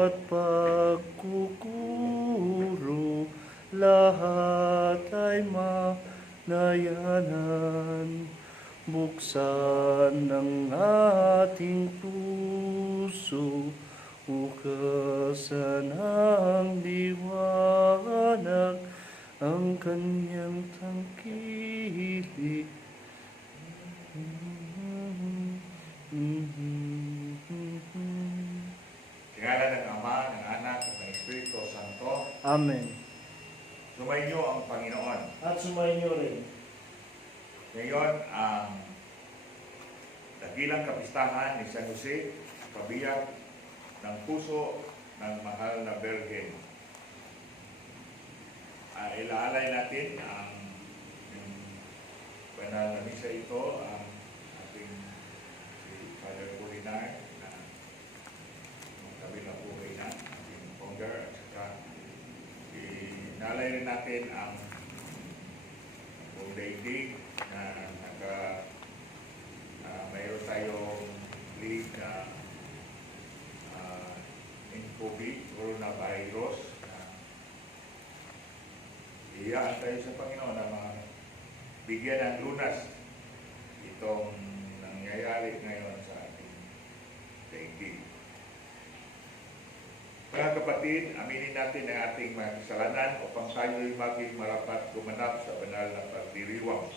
bawat pagkukuro, lahat ay manayanan. Buksan ng ating puso, hukasan ang liwanag, ang kanyang tangkilik. Ngalan ng Ama, ng Anak, at ng Espiritu Santo. Amen. Sumainyo ang Panginoon. At sumainyo rin. Ngayon, ang dakilang kapistahan ni San Jose, kabiyak ng puso ng mahal na Birhen. Ilaalay natin ang banal na misa ito, ang ating si Father Polinar na kabilang buhay na ating founder, at saka inaalay rin natin ang buong daigdig na mayroon tayong league na in COVID, coronavirus. Iyaan tayo sa Panginoon na bigyan ng lunas itong nangyayari ngayon sa ating daigdig. Mga kapatid, aminin natin ang ating mga kasalanan upang tayo'y maging marapat gumanap sa banal na pagdiriwang.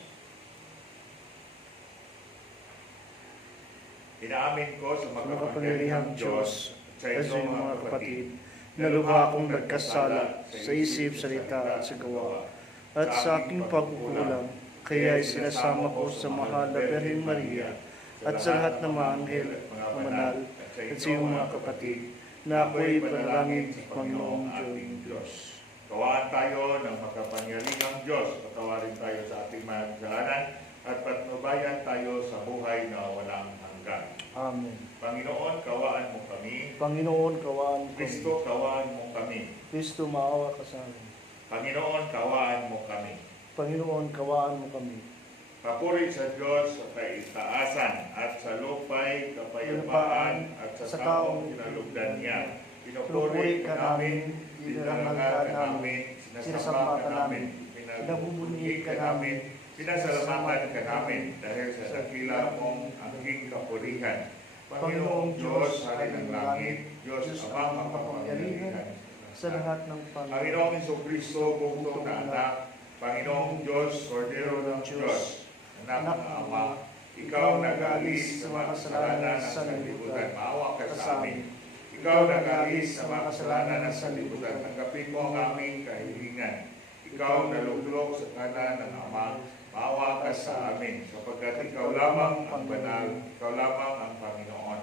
Inaamin ko sa makapangyarihang Diyos sa inyong mga kapatid na lubha akong nagkasala sa isip, salita at sa gawa, at sa aking pagkukulang, kaya sinasama ko sa mahal na Birhen Maria at sa lahat ng mga anghel, mga banal, at sa iyong mga kapatid, na ako'y panalangin sa Panginoong ating Diyos. Kawaan tayo ng makapangyarihang Diyos, patawarin tayo sa ating mga kasalanan, at patnubayan tayo sa buhay na walang hanggan. Amen. Panginoon, kawaan mo kami. Panginoon, kawaan mo kami. Kristo, kawaan mo kami. Kristo, maawa ka sa amin. Panginoon, kawaan mo kami. Panginoon, kawaan mo kami. Papuri sa Diyos sa kaitaasan at sa lupay kapayapaan at sa taong kinalugdan niya. Pinupuri ka namin, dinarangal ka namin, sinasamba ka namin, pinagbubunyig ka namin, pinasalamatan ka namin dahil sa dakila mong aking kapurihan. Panginoong Diyos, Hari ng Langit, Diyos Amang makapangyarihan sa lahat ng Panginoong Jesucristo, bugtong na anak, Panginoong Diyos, Kordero ng Diyos, anak ng Ama, ikaw nag-aalis sa mga kasalanan ng sanlibutan, maawa ka sa amin. Ikaw nag-aalis sa mga kasalanan ng sanlibutan, tanggapin mo ang aming kahilingan. Ikaw naluglok sa kanan ng Ama, maawa ka sa amin, sapagkat ikaw lamang ang banal, ikaw lamang ang Panginoon.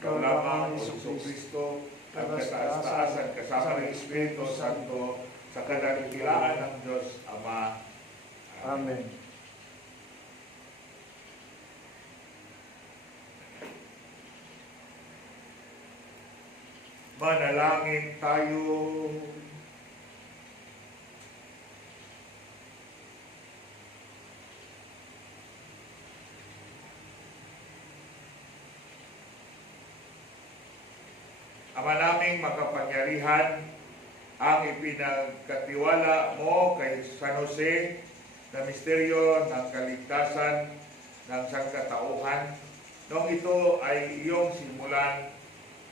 Ikaw lamang ang Jesucristo, ang kataas-taasan kasama ng Espiritu Santo, sa kadakilaan ng Diyos Ama. Amen. Manalangin tayo. Ama naming makapangyarihan, ang ipinagkatiwala mo kay San Jose na misteryo ng kaligtasan ng sangkatauhan, noong ito ay iyong simulan,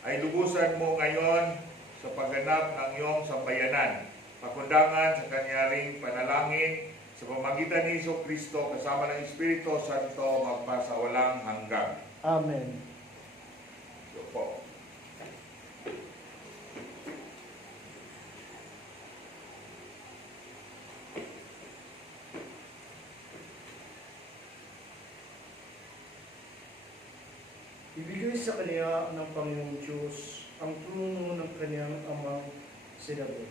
ay lubusan mo ngayon sa pagganap ng iyong sambayanan, pakundangan sa kanyaring panalangin sa pamagitan ni Jesucristo kasama ng Espiritu Santo magpasawalang hanggan. Amen. Ito po. Ibigay sa kanya ng Panginoong Diyos ang trono ng kanyang amang senador.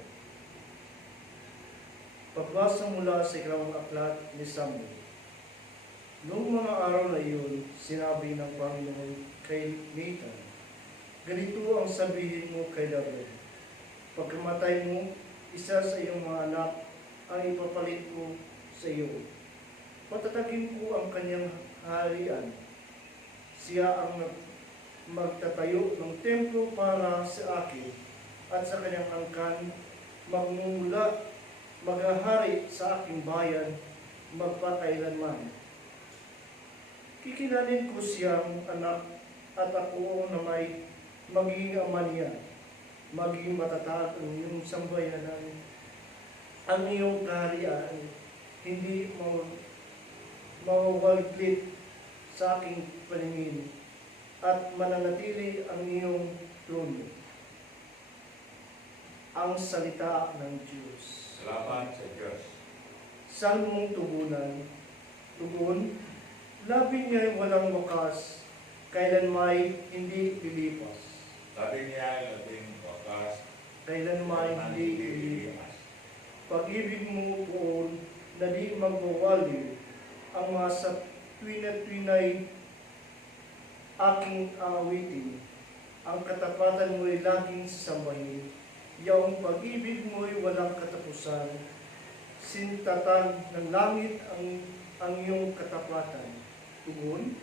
Pagbasa mula sa ikalawang aklat ni Samuel. Noong mga araw na iyon, sinabi ng Panginoon kay Nathan, ganito ang sabihin mo kay David, pagkamatay mo, isa sa iyong mga anak ang ipapalit ko sa iyo. Patatagin ko ang kanyang harian. Siya ang magtatayo ng templo para sa akin at sa kanyang angkan, magmumula, maghahari sa aking bayan, magpakailanman. Kikilalanin ko siyang anak at ako na may magiging ama niya. Magiging matatag ang iyong sambayanan, ang iyong kaharian, hindi mawawaglit sa aking paningin, at mananatili ang iyong trono. Ang salita ng Diyos. Salamat sa Diyos. Salmong tugon, labi niya'y walang wakas, kailanmay hindi lilipas. Sabi niya, labing wakas, Kailanmay hindi lilipas. Pag-ibig mo poon na di magwawali, ang mga sa tuwina-tuwina'y aking aawitin. Ang katapatan mo'y laging sasambahin. Iyong pag-ibig mo'y walang katapusan. Sintatan ng langit ang iyong katapatan. Tugon,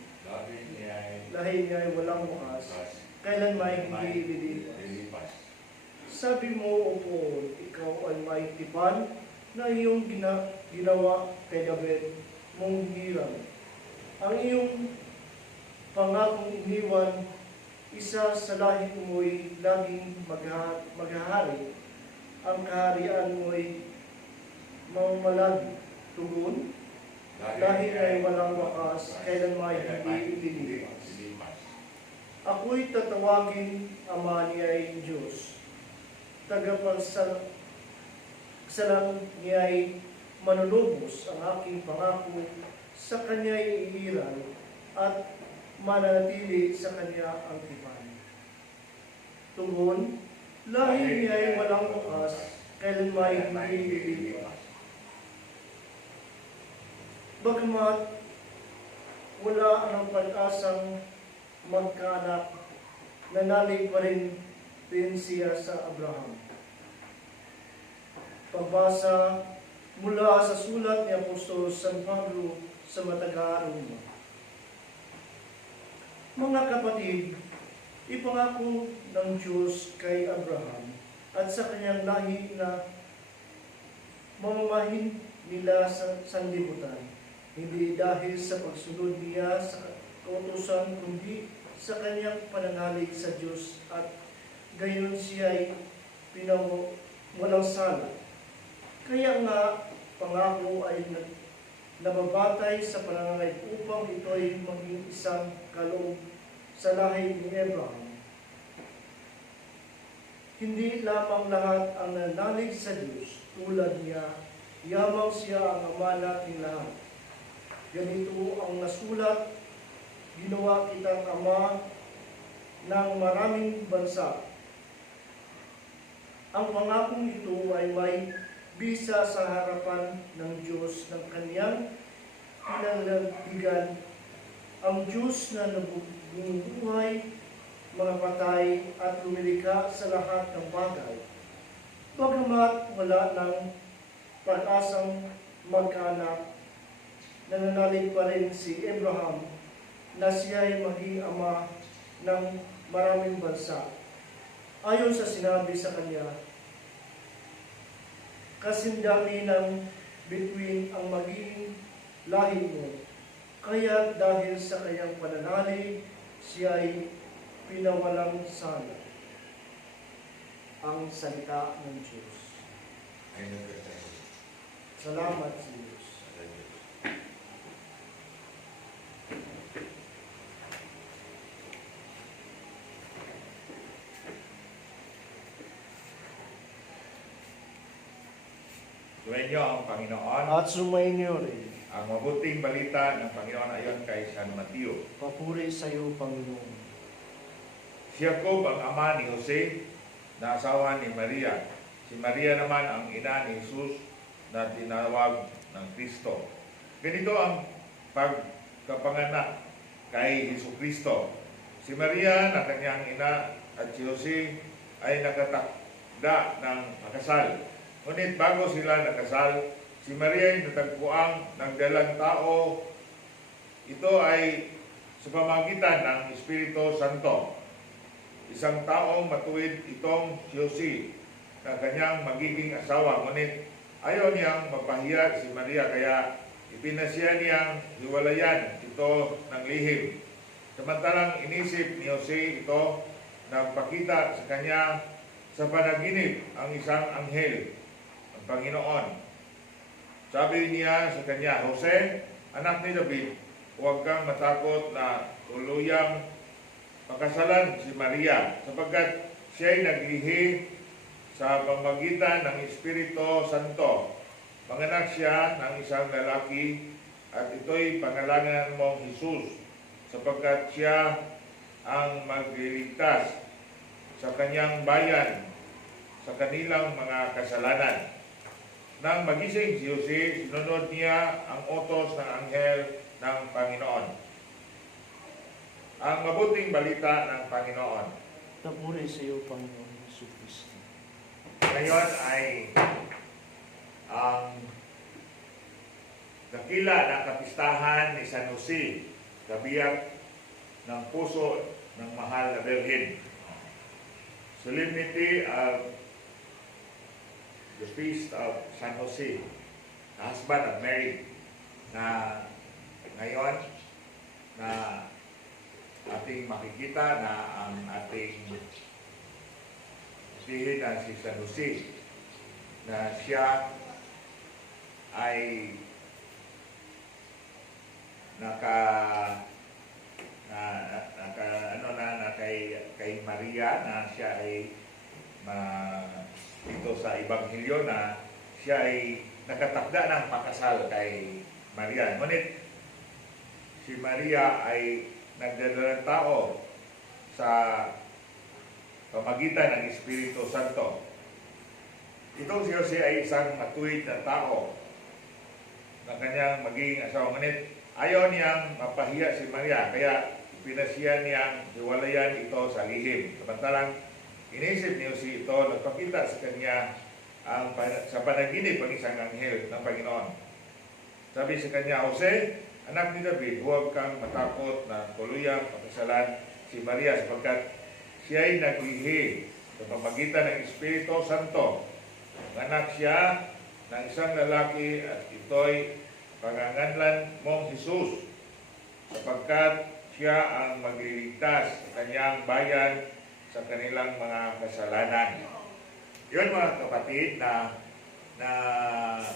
lahi niya'y walang wakas, kailanmay hindi lilipas. Sabi mo, o poon, ikaw ay may tipan na iyong ginawa kay David mong hirang. Ang iyong pangakong iniwan, isa sa lahi mo'y laging maghahari. Ang kaharian mo'y mamamalagi. Tugon, lahi ay walang wakas, kailanmay hindi lilipas. Ako'y tatawagin, Ama niya'y Diyos. Tagapagsalang niya'y manunubos ang aking pangako, sa kanya'y iiral, at mananatili sa kanya ang tipan. Tugon, lahi niya'y walang wakas, kailanmay hindi lilipas. Bagamat wala ang pag-asang magkaanak, nanalig pa rin siya sa Abraham. Pagbasa mula sa sulat ni Apostol San Pablo sa Mataga-Roma. Mga kapatid, ipangako ng Diyos kay Abraham at sa kanyang lahi na mamamahin nila sa sanlibutan, hindi dahil sa pagsunod niya sa kautusan, kundi sa kanyang pananalig sa Diyos, at gayon siya ay walang sala. Kaya nga, pangako ay nababatay sa pananalig upang ito ay maging isang kaloob sa lahi ni Abraham. Hindi lamang lahat ang nanalig sa Diyos tulad niya, yamang siya ang ama natin lahat. Ganito ang nasulat, ginawa kitang ama ng maraming bansa. Ang pangakong ito ay may bisa sa harapan ng Diyos ng kaniyang pinanglaligan, ang Diyos na nabubuhay mga patay at lumilikha sa lahat ng bagay. Bagamat wala ng pag-asang magkaanak, nananalig pa rin si Abraham na siya ay maging ama ng maraming bansa. Ayon sa sinabi sa kanya, kasindami ng bituin ang magiging lahi mo. Kaya dahil sa kanyang pananalig, siya ay pinawalang sala. Ang salita ng Diyos. Salamat sa Diyos. Sumainyo ang Panginoon. At sumainyo rin. Ang mabuting balita ng Panginoon ayon kay San Mateo. Papuri sa iyo, Panginoon. Si Jacob ang ama ni Jose na asawa ni Maria. Si Maria naman ang ina ni Jesus na tinawag ng Kristo. Ganito ang pagkapanganak kay Jesucristo. Si Maria na kanyang ina at si Jose ay nakatakda ng pakasal. Ngunit bago sila nakasal, si Maria ay natagpuang nagdalang tao. Ito ay sa pamamagitan ng Espiritu Santo. isang taong matuwid itong si Jose na kanyang magiging asawa. Ngunit ayaw niyang mapahiya si Maria, kaya ipinasya niyang hiwalayan ito ng lihim. Samantalang inisip ni Jose ito, nagpakita sa kanya sa panaginip ang isang anghel ng Panginoon. Sabi niya sa kanya, Jose, anak ni David, huwag kang matakot na tuluyang pakasalan si Maria, sapagkat siya'y naglihi sa pamamagitan ng Espiritu Santo. Manganak siya ng isang lalaki at ito'y pangalanan mong Jesus, sapagkat siya ang magliligtas sa kanyang bayan sa kanilang mga kasalanan. Nang magising si Jose, sinunod niya ang utos ng anghel ng Panginoon. Ang mabuting balita ng Panginoon. Napuri sa iyo, Panginoon Hesus Kristo. Ngayon ay ang dakila na kapistahan ni San Jose, kabiyak ng puso ng mahal na Birhen. Solemnity of the Feast of San Jose, the husband of Mary, na ngayon na ating makikita na ang ating sihin na si San Jose, na siya ay kay Maria, na siya ay dito sa Ebanghelyo na siya ay nakatakda ng pakasal kay Maria. Ngunit si Maria ay nagdadala ng tao sa pamagitan ng Espiritu Santo. Itong si Jose ay isang matuwid na tao na kanyang magiging asawa. Ngunit ayaw niyang mapahiya si Maria, kaya pinasya niyang hiwalayan ito sa lihim. Samantalang inisip ni Jose ito, nagpakita sa kanya sa panaginip ang isang anghel ng Panginoon. Sabi sa kanya, Jose, anak ni David, huwag kang matakot na tuluyang pakasalan si Maria, sapagkat siya'y naglihi sa pamagitan ng Espiritu Santo. Anak siya ng isang lalaki at ito'y panganganlan mong Jesus, sapagkat siya ang magliligtas sa kanyang bayan sa kanilang mga kasalanan. Yun mga kapatid na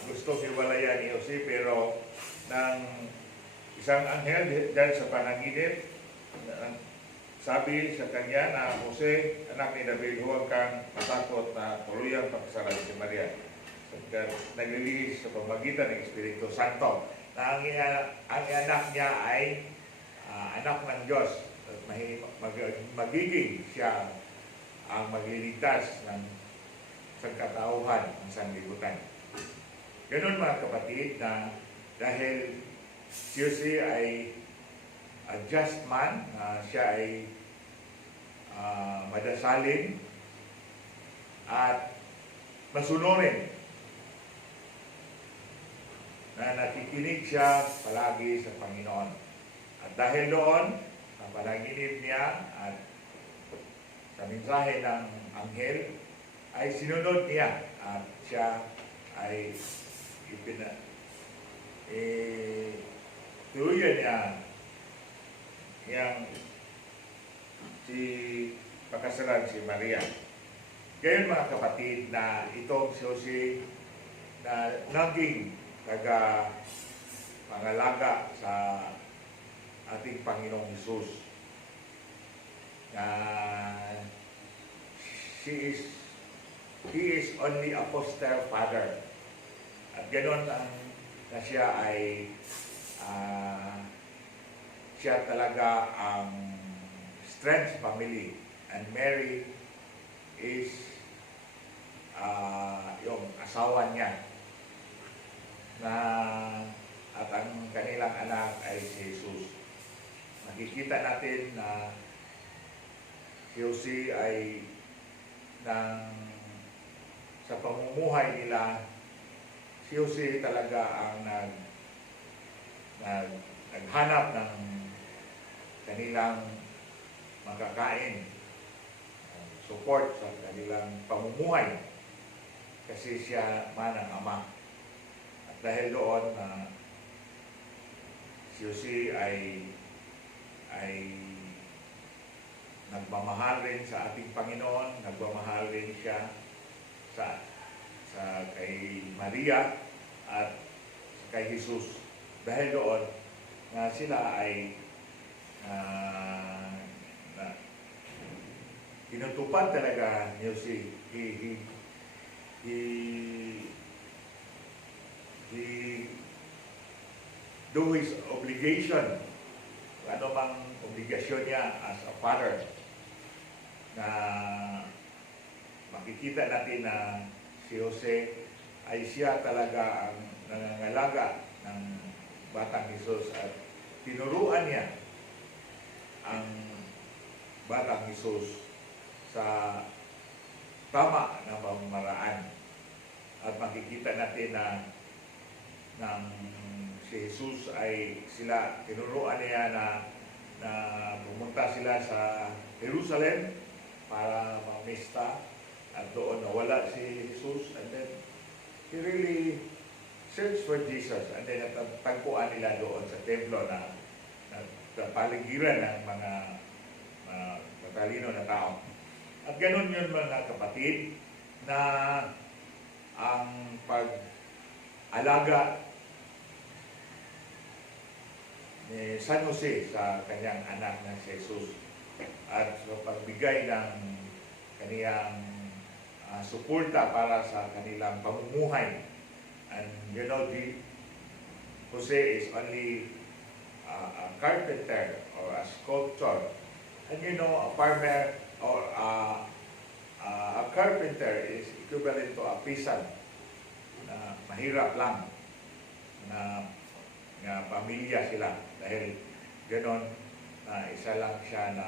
gusto hiwalayan ni Jose, pero ng isang anghel dahil sa panaginip, sabi sa kanya na, Jose, anak ni David, huwag kang matakot na tuluyang pakasalan si Maria, naglilihis sa pamagitan ng Espiritu Santo, na ang anak niya ay anak ng Diyos, at magiging siya ang magliligtas ng sangkatauhan ng sanglibutan. Ganun mga kapatid, na dahil si Jose ay a just man, siya ay madasalin at masunurin, na nakikinig siya palagi sa Panginoon. At dahil doon, sa panaginip niya at sa mensahe ng anghel, ay sinunod niya at siya ay tuluyan niya yang si pakasalan si Maria. Gayon mga kapatid, na itong si Jose na naging pangalaga sa ating Panginoong Jesus, na he is only a foster father, at ganoon na siya ay siya talaga ang strength family, and Mary is yung asawa niya, na at ang kanilang anak ay si Jesus. Makikita natin na si Jose ay sa pamumuhay nila, si Jose talaga ang naghanap ng kanilang makakain support sa kanilang pamumuhay kasi siya man ang ama. At dahil doon na si Jose ay nagmamahal rin sa ating Panginoon, nagmamahal rin siya sa kay Maria at kay Jesus. Dahil doon na sila ay tinutupad talaga ni Jose. He do his obligation, ano mang obligasyon niya as a father, na makikita natin na si Jose ay siya talaga ang nangangalaga ng batang Jesus at tinuruan niya ang batang Jesus sa tama na pamamaraan. At makikita natin na nang si Jesus ay sila, tinuruan niya na pumunta sila sa Jerusalem para mamista at doon nawala si Jesus, and then he really searched for Jesus, and then natagpuan nila doon sa templo na paligiran ng mga matalino na tao. At ganun yun mga kapatid, na ang pag-alaga ni San Jose sa kanyang anak na si Jesus at sa pagbigay ng kaniyang suporta para sa kanilang pamumuhay. And you know, Jose is only a carpenter or a sculptor. And you know, a farmer or a carpenter is equivalent to a peasant na mahirap lang na pamilya sila, dahil ganon isa lang siya na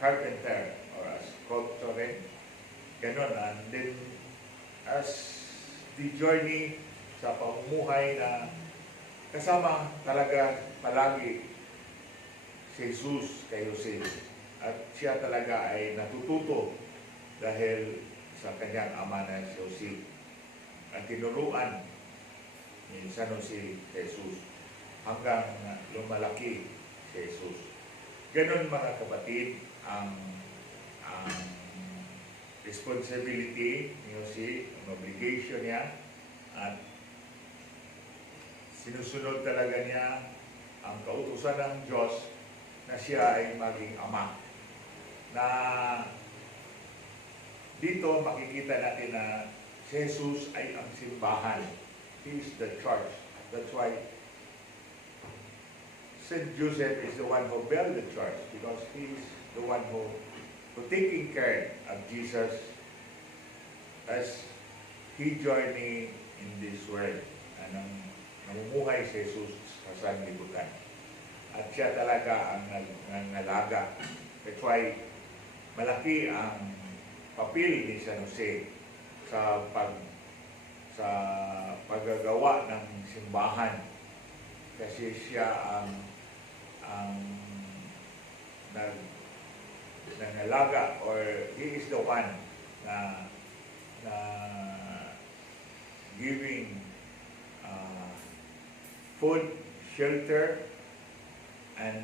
carpenter or a sculptor rin. Ganon. And then as the journey sa pamumuhay na kasama talaga palagi si Jesus kay Jose, at siya talaga ay natututo dahil sa kanyang ama na si Jose at tinuruan ni San Jose kay Jesus hanggang lumalaki si Jesus. Ganon mga kapatid ang responsibility ni Jose, ang obligation niya, at sinusunod talaga niya ang kautusan ng Diyos na siya ay maging ama. Na dito makikita natin na si Jesus ay ang simbahan. He is the church. That's why Saint Joseph is the one who built the church, because he is the one who taking care of Jesus as he journey in this world. Anong namumuhay si Jesus sa sanlibutan. At siya talaga ang nangalaga. That's why malaki ang papel ni San Jose sa paggagawa ng simbahan, kasi siya ang nangalaga, or he is the one na giving food, shelter, and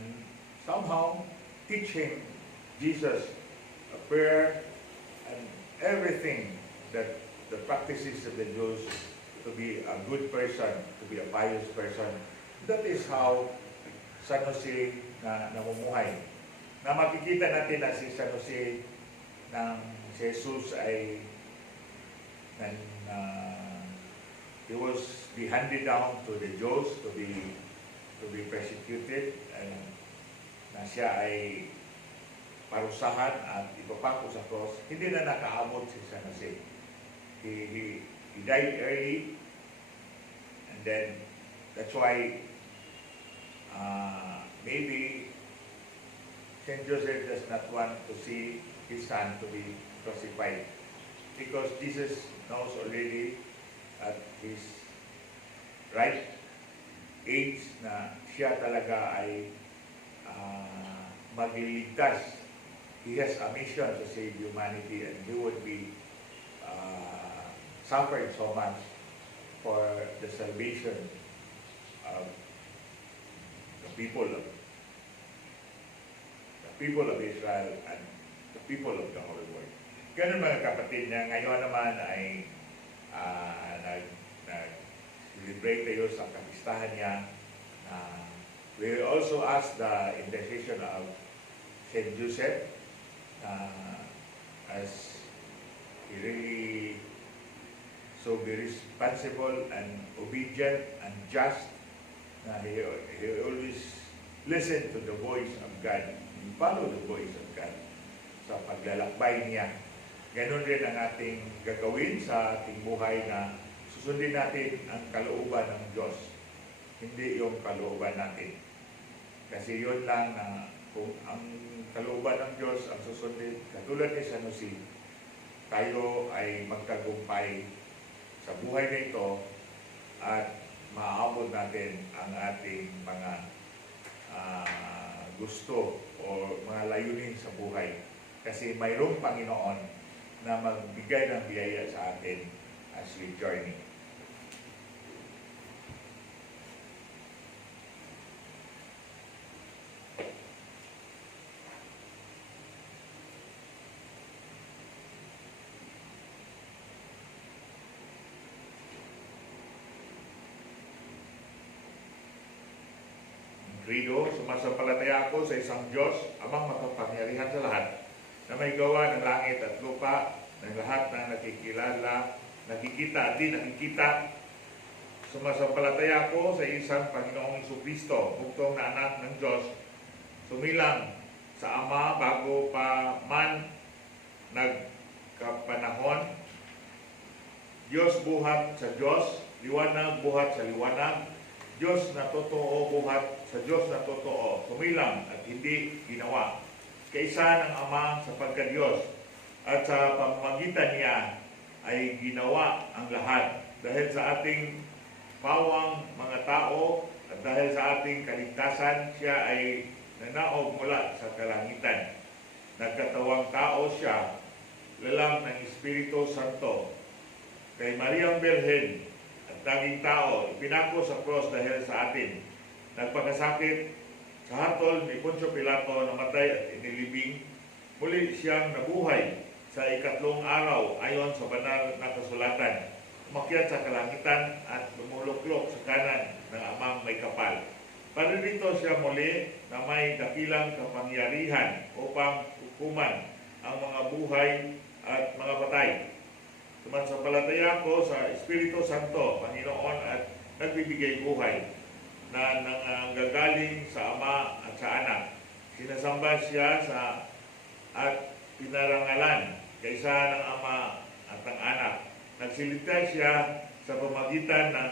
somehow teaching Jesus a prayer and everything that the practices of the Jews to be a good person, to be a pious person. That is how San Jose na namumuhay. Na makikita natin na si San Jose ng si Jesus ay he was be handed down to the Jews to be persecuted, and na siya ay parusahan at ipapako sa cross. Hindi na nakaabot si San Jose. He died early, and then that's why maybe Saint Joseph does not want to see his son to be crucified, because Jesus knows already at his right age na siya talaga ay magliligtas He has a mission to save humanity, and he would be suffering so much for the salvation of the people of Israel and the people of the whole world. Ganun mga kapatid na ngayon naman ay nag-celebrate tayo sa kapistahan niya. We also ask the intercession of Saint Joseph as he really so be responsible and obedient and just. He always listen to the voice of God. He follow the voice of God sa paglalakbay niya. Ganon rin ang ating gagawin sa ating buhay na susundin natin ang kalooban ng Diyos, hindi yung kalooban natin. Kasi yun lang na kung ang kalooban ng Diyos ang susundin, katulad ni San Jose, tayo ay magtagumpay sa buhay na ito at maaabot natin ang ating mga gusto o mga layunin sa buhay. Kasi mayroong Panginoon na magbigay ng biyaya sa atin as we journey. Credo, sumasampalataya ako sa isang Diyos, amang makapangyarihan sa lahat, na may gawa ng langit at lupa, ng lahat na nakikilala, nakikita at di nakikita. Sumasampalataya ako sa isang Panginoong Jesucristo, buktong na anak ng Diyos, sumilang sa Ama bago pa man nagkapanahon, Diyos buhat sa Diyos, liwanag buhat sa liwanag, Diyos na totoo buhat sa Diyos na totoo, sumilang at hindi ginawa. Kaisa ng Ama sa pagka-Diyos at sa pamamagitan niya ay ginawa ang lahat. Dahil sa ating pawang mga tao at dahil sa ating kaligtasan, siya ay nanaog mula sa kalangitan. Nagkatawang tao siya, lalang ng Espiritu Santo. Kay Mariang Birhen, naging tao, ipinako sa cross dahil sa atin. Nagpakasakit sa hatol ni Poncio Pilato, namatay at inilibing. Muli siyang nabuhay sa ikatlong araw ayon sa banal na kasulatan. Umakyat sa kalangitan at lumuluklok sa kanan ng Amang may kapal. Paririto siya muli na may dakilang kapangyarihan upang hukuman ang mga buhay at mga patay. Sumasampalataya ko sa Espiritu Santo, Panginoon at nagbibigay buhay na nanggagaling sa Ama at sa Anak. Sinasamba siya at pinarangalan kaysa ng Ama at ng Anak. Nagsilita siya sa pamagitan ng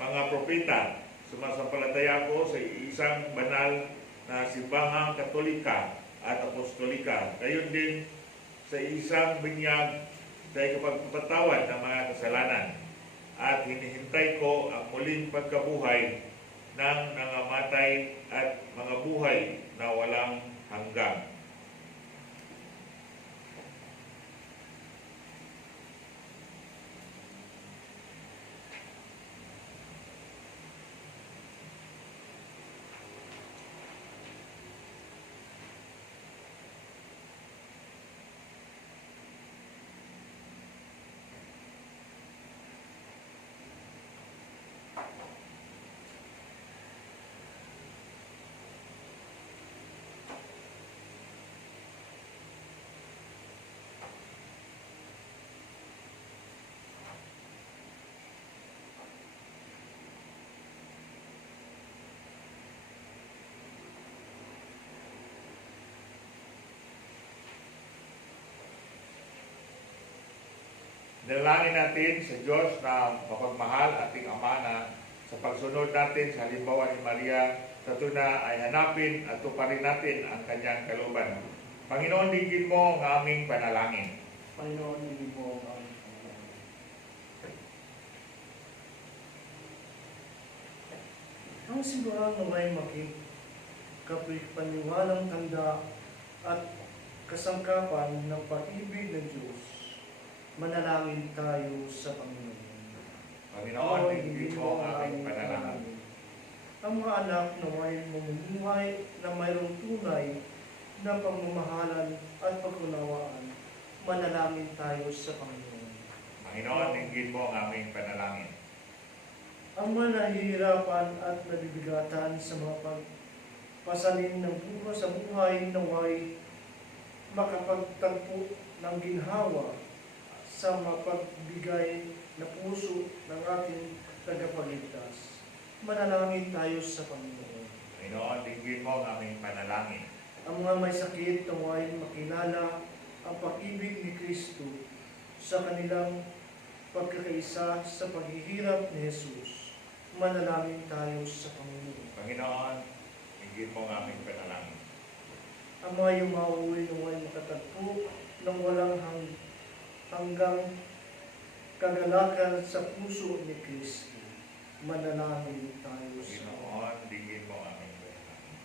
mga propeta. Sumasampalataya ko sa isang banal na simbahang Katolika at Apostolika. Gayon din sa isang binyag sa ikapagpapatawad ng mga kasalanan, at hinihintay ko ang muling pagkabuhay ng nangamatay at mga buhay na walang hanggan. Dalangin natin sa Diyos na mapagmahal ating Ama na sa pagsunod natin sa halimbawa ni Maria, sa tuna ay hanapin at tuparin natin ang kanyang kalooban. Panginoon, digin mo ang aming panalangin. Panginoon, digin mo ang aming panalangin. Ang simbahan na may makipaniwalang tanda at kasangkapan ng pag-ibig ng Diyos. Manalangin tayo sa Panginoon. Panginoon, dinggin mo ang aming panalangin. Ang mga anak na may mamumuhay na mayroong tunay na pagmamahalan at pagkunawaan, manalangin tayo sa Panginoon. Panginoon, dinggin mo ang aming panalangin. Ang mga nahihirapan at nabibigatan sa mga pagpasanin ng buhay sa buhay naway makapagtagpo ng ginhawa sa mapagbigay na puso ng ating tagapagligtas. Manalangin tayo sa Panginoon. Panginoon, dinggin mo ang aming panalangin. Ang mga may sakit naway makilala ang pag-ibig ni Kristo sa kanilang pagkakaisa sa paghihirap ni Jesus. Manalangin tayo sa Panginoon. Panginoon, dinggin mo ang aming panalangin. Ang mga yumauwi naway makatagpo ng walang hanggang kagalakan sa puso ni Kristo. Manalangin tayo sa Panginoon, dinggin mo ang aming panalangin.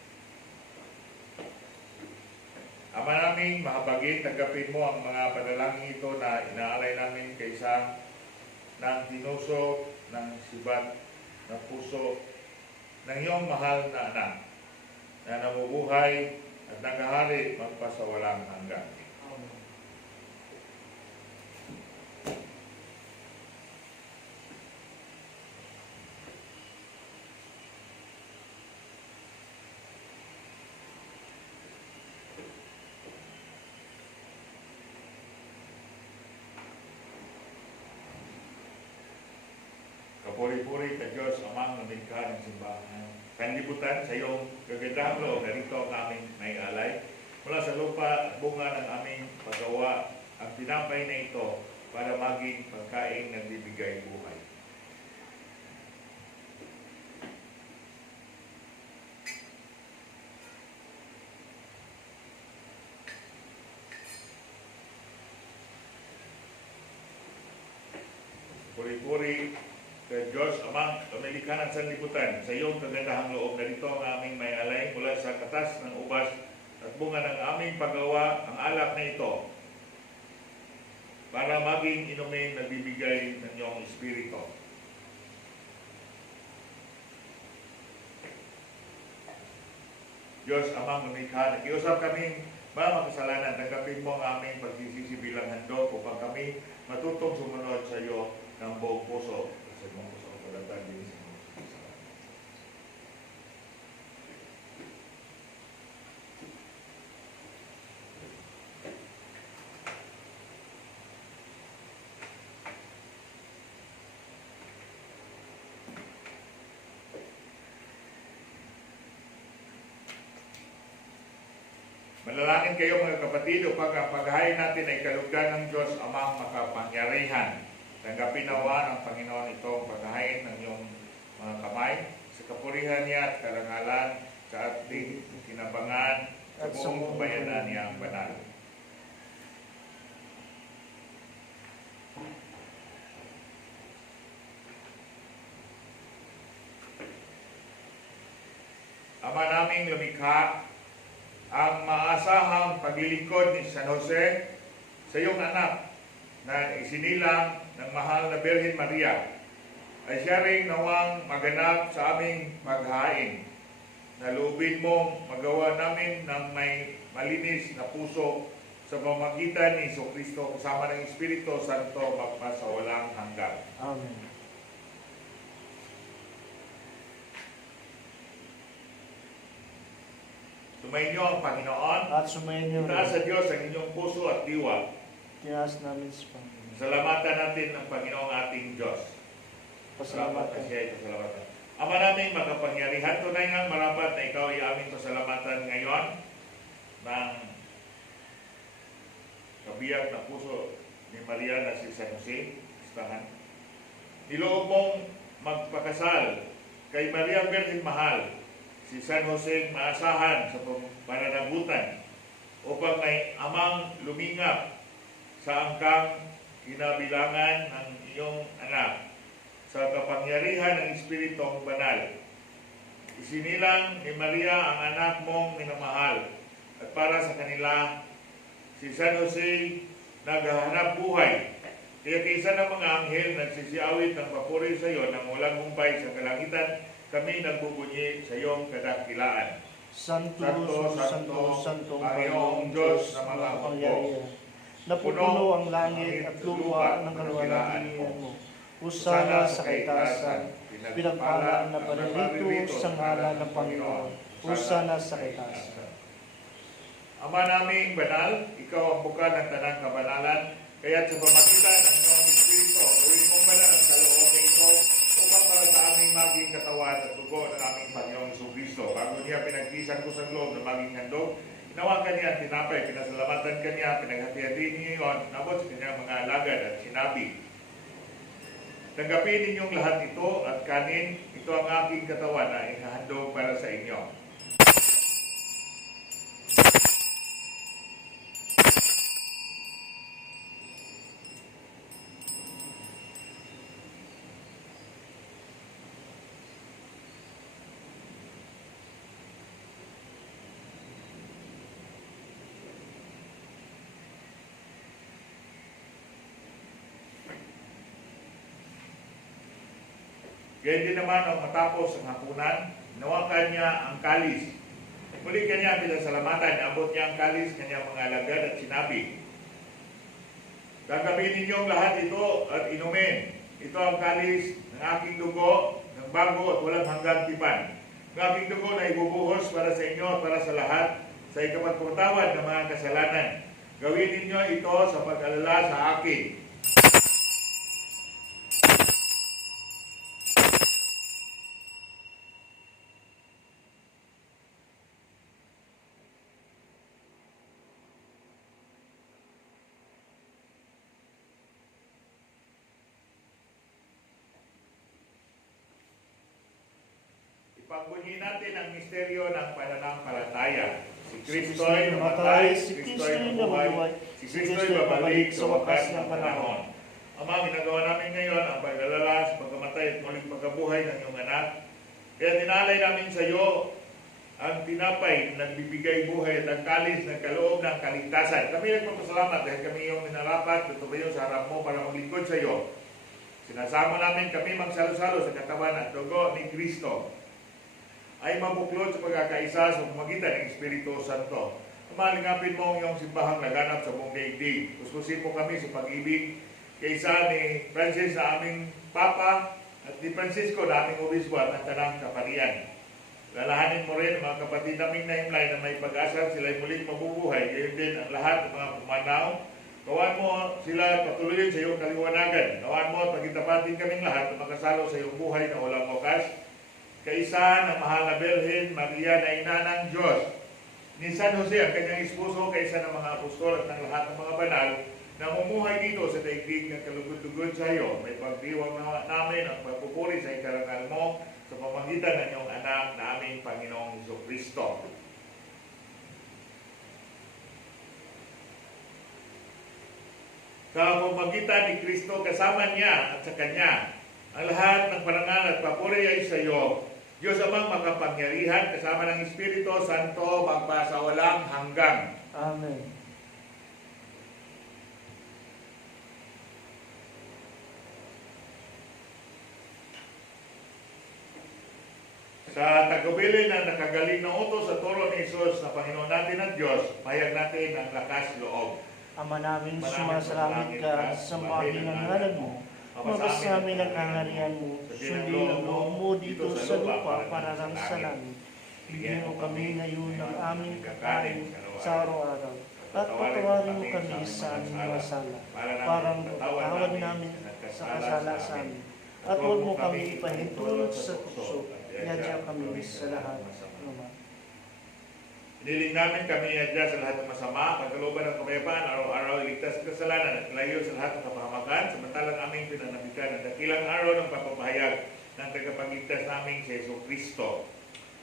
Ama naming mahabagin, tanggapin mo ang mga panalangin ito na inaalay namin kaysa ng tinusok, ng sibat, ng puso, ng iyong mahal na anak na nabubuhay at naghahari magpasawalang hanggan. Amen. Kapuri-puri ka Diyos, amang lumikha ng simbahan. Kanlibutan sa iyong kagandahang loob, narito ang aming may alay. Mula sa lupa at bunga ng aming paggawa, ang tinampay na ito para maging pagkain ng bibigay buhay. Puri-puri kay Diyos, amang lumilikha ng sanlibutan, sa iyong kagandahang loob, narito ang aming may alay mula sa katas ng ubas at bunga ng aming paggawa, ang alak na ito, para maging inumin na bibigay ng iyong Espiritu. Diyos, amang lumikha, nakiusap kaming mga makasalanan, tanggapin mo ang aming pagsisisi bilang handog upang kami matutong sumunod sa iyo ng buong puso. Sa buong puso ang pagdatan din sa mga kasalanan. Manalangin kayo mga kapatid upang ang paghahain natin ay kalugdan ng Diyos amang makapangyarihan. Tanggapin nawa ng Panginoon itong paghahain ng iyong mga kamay sa kapurihan niya at karangalan sa ating kinabangan sa buong bayanan niyang banal. Ama naming lumikha, ang maasahang paglilingkod ni San Jose sa iyong anak na isinilang ng mahal na Birhen Maria ay siya ring nawang maganap sa aming paghain. Nalubin mong magawa namin ng may malinis na puso sa pamamagitan ni Jesucristo kasama ng Espiritu Santo magpasawalang hanggan. Amen. Sumayin niyo ang Panginoon. At sumayin niyo Itaas sa Diyos ang inyong puso at diwa. tinaas namin sa Panginoon. Salamatan natin ang Panginoong ating Diyos. Salamat Pasalamatan. siya, pasalamatan. Ama namin makapangyarihan, tunay nga marapat na ikaw ay aming pasalamatan ngayon ng kabiyak na puso ni Maria na si San Jose, listahan. Niloob mong magpakasal kay Maria Birhen Mahal, si San Jose maasahan sa pananagutan upang may amang lumingap sa angkang kinabilangan ng iyong anak sa kapangyarihan ng Espiritong Banal. Isinilang ni Maria ang anak mong minamahal at para sa kanila Si San Jose naghahanap buhay. Kaya kaysa ng mga anghel nagsisiawit ng papuri sa iyo ng walang humpay sa kalangitan, kami nagbubunyi sa iyong kadakilaan. Santo, Santo, Santo, Santo, Panginoong Diyos na mga hukbo. Napupuno ang langit at lupa ng kaluwalhatian mo. Husana sa kaitaasan, pinagpala na paririto sa ngalan ng Panginoon. Husana sa kaitaasan. Ama naming banal, ikaw ang buka ng tanang kabanalan, kaya sa pamagitan ng iyong Espiritu, gawin mong banal ang kalooban ito upang para sa aming maging katawan at dugo ng aming Panginoong Jesucristo. Bago niya pinagkisan ko sa globe na maging handog, inawakan niya ang tinapay, pinasalamatan kanya, pinaghati-hati niya yun, nabot sa kanyang mga alagad at sinabi, tanggapin ninyong lahat ito at kanin, ito ang aking katawan na ihahandog para sa inyo. Ganyan din naman ang matapos ang hapunan, nawakan niya ang kalis. Muli kanya pinasalamatan, abot niya ang kalis kanyang mga alagad at sinabi, gagawin ninyong lahat ito at inumin. Ito ang kalis ng aking dugo, ng bago at walang hanggang tipan. Ng aking dugo na ibubuhos para sa inyo at para sa lahat, sa ikapagpatawad ng mga kasalanan. Gawin ninyo ito sa pag-alala sa akin. Pagbunyi natin ang misteryo ng pananampalataya. Si Kristo'y namatay, si Kristo'y nabuhay, si Kristo'y babalik sa wakas ng panahon. Ama, ginagawa namin ngayon ang pag-alala sa pagkamatay at muling pagkabuhay ng iyong anak. Kaya dinalay namin sa iyo ang tinapay na nagbibigay buhay at ang kalis ng kaloob ng kaligtasan. Kami nagpapasalamat dahil kami iyong minarapat at tumayo sa harap mo para maglingkod sa iyo. Sinasama namin kami magsalo-salo sa katawan at dugo ni Kristo ay mabuklod sa pagkakaisa sa pamagitan ng Espiritu Santo. Malingapin mo ang iyong simbahang laganap sa buong daigdig. Kuskusin mo kami sa pag-ibig kaysa ni Francis na aming Papa at ni Francisco na aming Obispo at ng Tanang Kaparian. Lalahanin mo rin ang mga kapatid naming naimlay na may pag-asa sila'y muling mabubuhay. Gayon din ang lahat ng mga pumanaw. Gawaan mo sila patuloyin sa iyong kaliwanagan. Gawaan mo at pagkitapatin kaming lahat na makasalo sa iyong buhay na walang wakas. Kaisa ng mahal na Birhen Maria na ina ng Diyos, ni San Jose ang kanyang esposo, kaisa ng mga apostol at ng lahat ng mga banal na mumuhay dito sa daigdig ng kalugod-lugod sa iyo. May pagdiwang namin ang pagpupuri sa ikarangal mo sa pamagitan ng iyong anak na aming Panginoong Jesucristo. Sa pamagitan ni Kristo kasama niya at sa Kanya, ang lahat ng parangal at papuri ay sa iyo, Diyos Amang makapangyarihan, kasama ng Espiritu Santo, magpasawalang hanggan. Amen. Sa tagubilin ng nakagaling na utos sa turo ni Jesus na Panginoon natin at Diyos, pahayag natin ang lakas loob. Ama namin, sumasalangit ka, sambahin ang ngalan mo. Mabas namin ang kaharian mo, sundin ang loob mo dito sa lupa para lang sa langit. Bigyan mo kami ngayon ng aming kakain sa araw-araw. At patawarin mo kami sa aming mga sala, parang patawad namin sa kasala sa amin. At huwag mo kami ipahintulot sa tukso, yadya kami sa lahat ng mga. Hiniling namin kami adya sa lahat ng masama, pagkalooban ng kamayapaan, araw-araw iligtas sa kasalanan at layo sa lahat ng kapahamakan, samantalang aming pinanabikan ang dakilang araw ng papapahayag ng tagapagligtas namin si Jesucristo.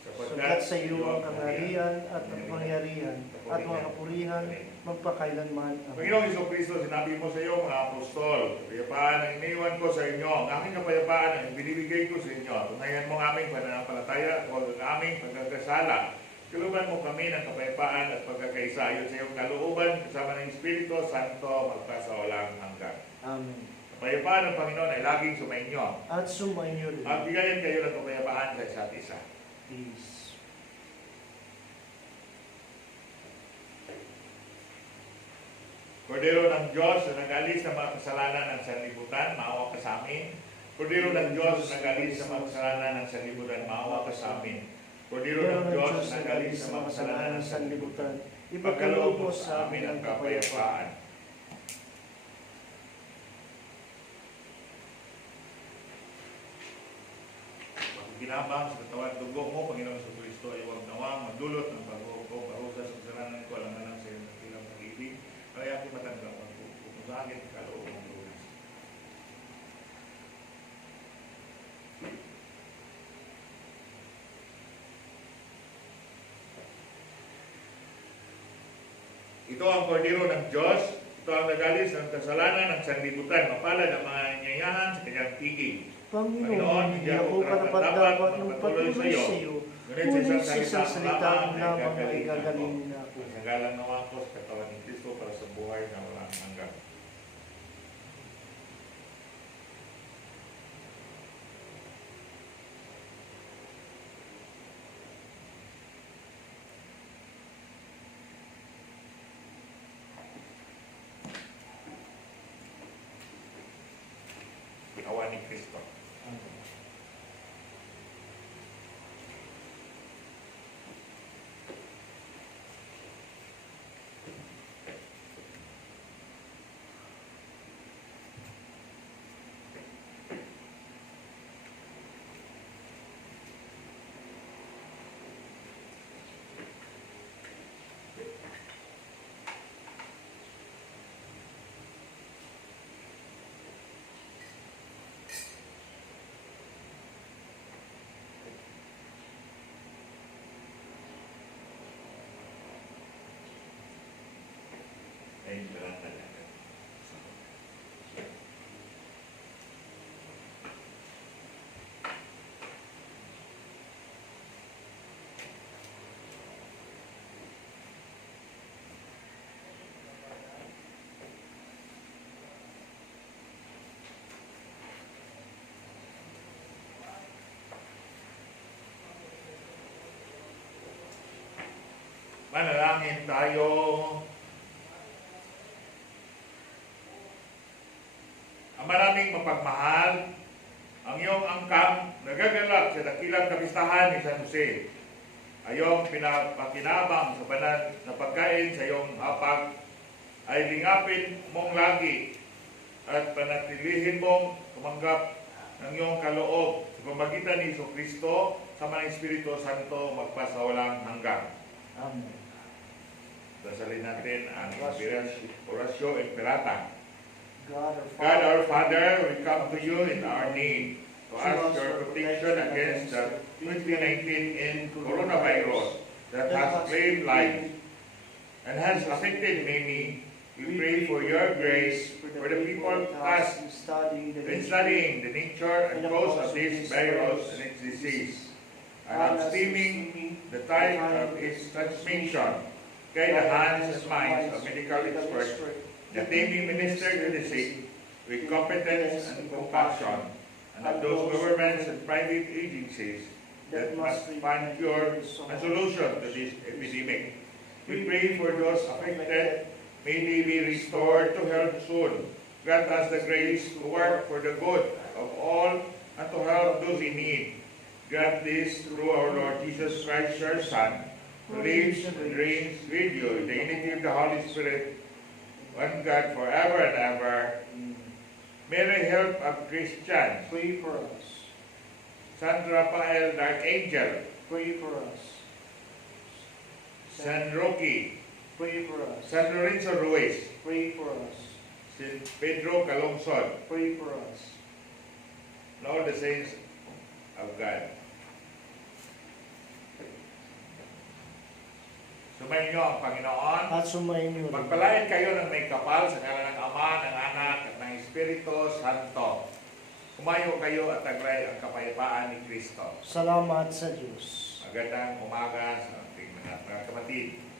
Sagat sa iyo ang kamarihan at ang pangyarihan at mga kapurihan magpakailanman. Panginoong Jesucristo, sinabi mo sa iyo mga apostol, kapayapaan ang iniwan ko sa inyo, ang aming kapayapaan ang binibigay ko sa inyo. Tungayan mo ang aming pananampalataya at huwag ang aming pagkakasala. Kaluban mo kami ng kapayapaan at pagkakaisa ayon sa iyong kalooban kasama ng Espiritu Santo magpasawalang hanggan. Amen. Kapayapaan ng Panginoon ay laging sumainyo. At sumainyo rin. At bigayan kayo ng kapayapaan sa isa't isa. Peace. Kordero ng Diyos na nag-alis sa mga kasalanan ng sanlibutan, maawa ka sa amin. Kordero ng Diyos na nag-alis sa mga kasalanan ng sanlibutan, maawa ka sa amin. Kordero ng Diyos na nag-alis sa mga kasalanan ng sanlibutan, ipagkaloob mo sa amin ang kapayapaan. Pagkinabang sa katawan dugo mo, Panginoon sa Kristo, ay huwag nawang magdulot ng pag-uukong parusa sa kasalanan ko, alam na lang sa iyong nakilang pag-ibig. Kaya aking matanggap ang kung sa akin kaloob ng lunas. Ito ang kordero ng Diyos, ito ang nagalis ng kasalanan ng sanlibutan, mapalad ang mga nyayahan sa kanyang piging. Panginoon, hindi ako karapat-dapat ng patuloy sa iyo, ngunit sa isang salita lamang ay gagalingin ako. Sa galang nawa ko sa katawan ni Kristo para sa buhay na walang hanggan. Katawan ni Kristo. Ay, berat talaga. Manalangin tayo. Ang maraming mapagmahal, ang iyong angkang nagagalak sa dakilang kapistahan ni San Jose. Ayong pinapakinabang sa banal na pagkain sa iyong hapag ay lingapin mong lagi at panatilihin mong tumanggap ng iyong kaloob sa pamagitan ni Kristo sa mga Espiritu Santo magpasawalang hanggan. Amen. Dasalin natin ang Orasyo Imperata. God God our Father, we come to you in our need to ask your protection against the 2019 in coronavirus that has claimed life and has affected many. We pray for your grace for the people tasked in studying the nature and cause of this virus and its disease, and estimating the time of its transmission. Guide the hands and minds of medical experts that they may minister to the sick with competence and compassion, and of those governments and private agencies that must find cure and solution to this epidemic. We pray for those affected, may they be restored to health soon. Grant us the grace to work for the good of all and to help those in need. Grant this through our Lord Jesus Christ, your Son, who lives and reigns with you in the unity of the Holy Spirit, one God forever and ever. May the help of Christians, Pray for us. San Rafael, the Archangel, Pray for us. San Roque, Pray for us. San Lorenzo Ruiz, Pray for us. San Pedro Calungsod, Pray for us. and all the saints of God. Sumayin niyo ang Panginoon. At sumainyo rin. Magpalain kayo ng may kapal sa ngalan ng Ama, ng Anak, at ng Espiritu Santo. Kumayo kayo at taglay ang kapayapaan ni Kristo. Salamat sa Diyos. Magandang umaga sa ating mga kapatid.